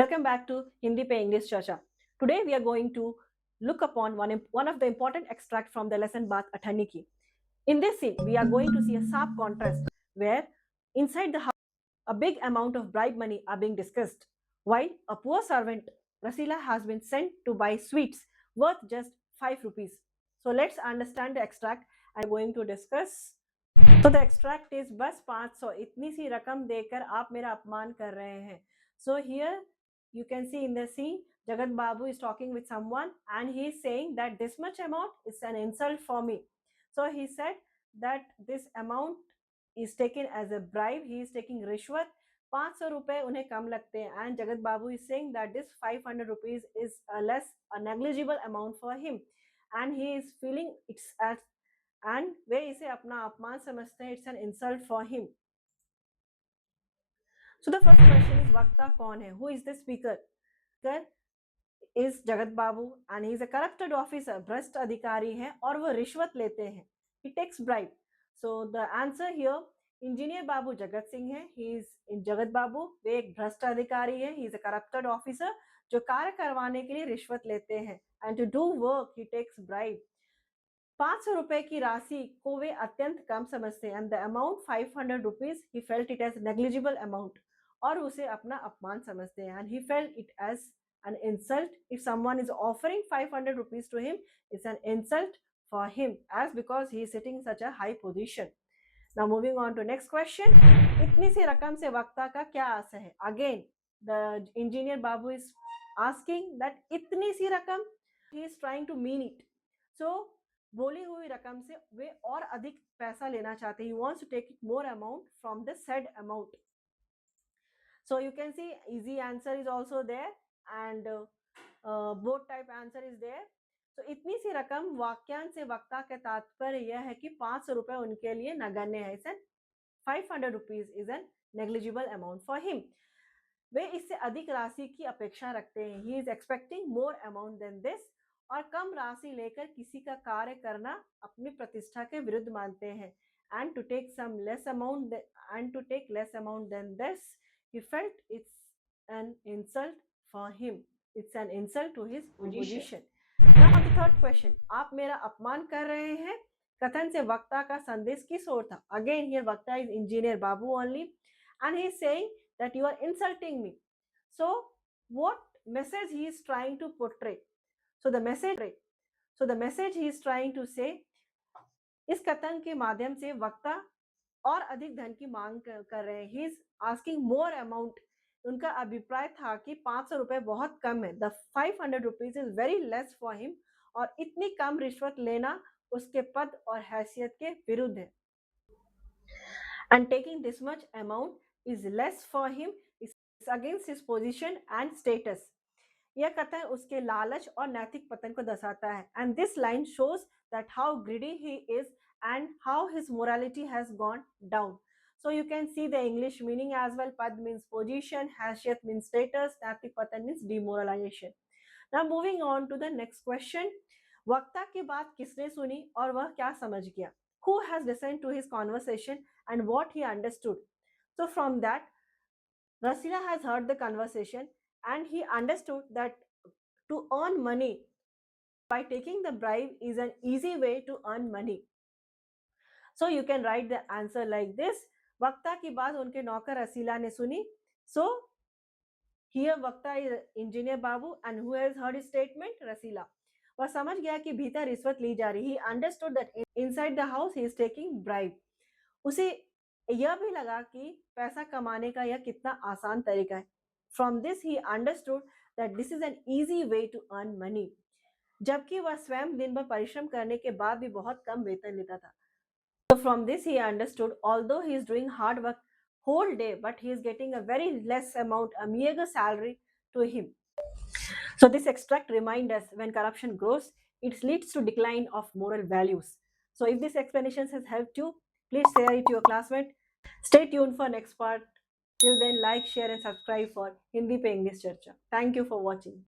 Welcome back to Hindi Pe English Chacha. Today we are going to look upon one of the important extract from the lesson Baat Athani Ki. In this scene, we are going to see a sharp contrast where inside the house a big amount of bribe money are being discussed, while a poor servant Rasila has been sent to buy sweets worth just 5 rupees. So let's understand the extract. I'm going to discuss. So the extract is बस 500 इतनी सी रकम देकर आप मेरा अपमान कर रहे हैं. So here you can see in the scene Jagat Babu is talking with someone and he is saying that this much amount is an insult for me. So he said that this amount is taken as a bribe. He is taking rishwat. 500 रुपए उन्हें कम लगते हैं and Jagat Babu is saying that this 500 rupees is a negligible amount for him and he is feeling it's as and वे इसे अपना अपमान समझते हैं. It's an insult for him. So the first question is वक्ता कौन है? Who is the speaker? Speaker is Jagat Babu and he is a corrupted officer. भ्रष्ट अधिकारी है और वो रिश्वत लेते हैं. He takes bribe. So the answer here engineer Babu Jagat Singh है. He is in जगत बाबू. वे एक भ्रष्ट अधिकारी है. He is a corrupted officer जो कार्य करवाने के लिए रिश्वत लेते हैं. And to do work he takes bribe. 500 रुपए की राशि को वे अत्यंत कम समझते हैं and the amount 500 rupees he felt it as negligible amount और उसे अपना अपमान समझते हैं and he felt it as an insult. If someone is offering 500 rupees to him, it's an insult for him as because he is sitting in such a high position. Now moving on to next question. इतनी सी रकम से वक्ता का क्या आशय है? Again the engineer Babu is asking that इतनी सी रकम, he is trying to mean it. So बोली हुई रकम से वे और अधिक पैसा लेना चाहते हैं. He wants to take more amount from the said amount. So you can see easy answer is also there and both type answer is there. So इतनी सी रकम वाक्यांश से वक्ता का तात्पर्य यह है कि 500 रुपए उनके लिए नगण्य है. 500 rupees is an negligible amount for him. वे इससे अधिक राशि की अपेक्षा रखते हैं. He is expecting more amount than this. और कम राशि लेकर किसी का कार्य करना अपनी प्रतिष्ठा के विरुद्ध मानते हैं. And to take less amount than this, he felt it's an insult for him. It's an insult to his position. Now the third question, आप मेरा अपमान कर रहे हैं. कथन से वक्ता का संदेश किस ओर था? Again here वक्ता is engineer Babu only and he is saying that you are insulting me. So what message he is trying to portray? So the message he is trying to say, इस कथन के माध्यम से वक्ता और अधिक धन की मांग कर रहे हैं. He is asking more amount. उनका अभिप्राय था कि 500 रुपए बहुत कम है. The 500 rupees is very less for him और इतनी कम रिश्वत लेना उसके पद और हैसियत के विरुद्ध है. And taking this much amount is less for him, is against his position and status. यह कथन उसके लालच और नैतिक पतन को दर्शाता है. And this line shows that how greedy he is and how his morality has gone down. So you can see the English meaning as well. Pad means position, hasyat means status, naitik patan means demoralization. Now moving on to the next question. वक्ता की बात किसने सुनी और वह क्या समझ गया? Who has listened to his conversation and what he understood? So from that, Rasila has heard the conversation and he understood that to earn money by taking the bribe is an easy way to earn money. So you can write the answer like this. वक्ता की बात उनके नौकर रसीला ने सुनी. So here वक्ता is engineer Babu and who has heard his statement? Rasila. वह समझ गया कि भीतर रिश्वत ली जा रही. He understood that inside the house he is taking bribe. उसे यह भी लगा कि पैसा कमाने का यह कितना आसान तरीका है. From this he understood that this is an easy way to earn money. जबकि वह स्वयं दिन भर परिश्रम करने के बाद भी बहुत कम वेतन लेता था. So from this he understood, although he is doing hard work whole day, but he is getting a very less amount, a meager salary to him. So this extract reminds us when corruption grows, it leads to decline of moral values. So if this explanation has helped you, please share it to your classmate. Stay tuned for next part. Till then, like, share and subscribe for Hindi Pe English Charcha. Thank you for watching.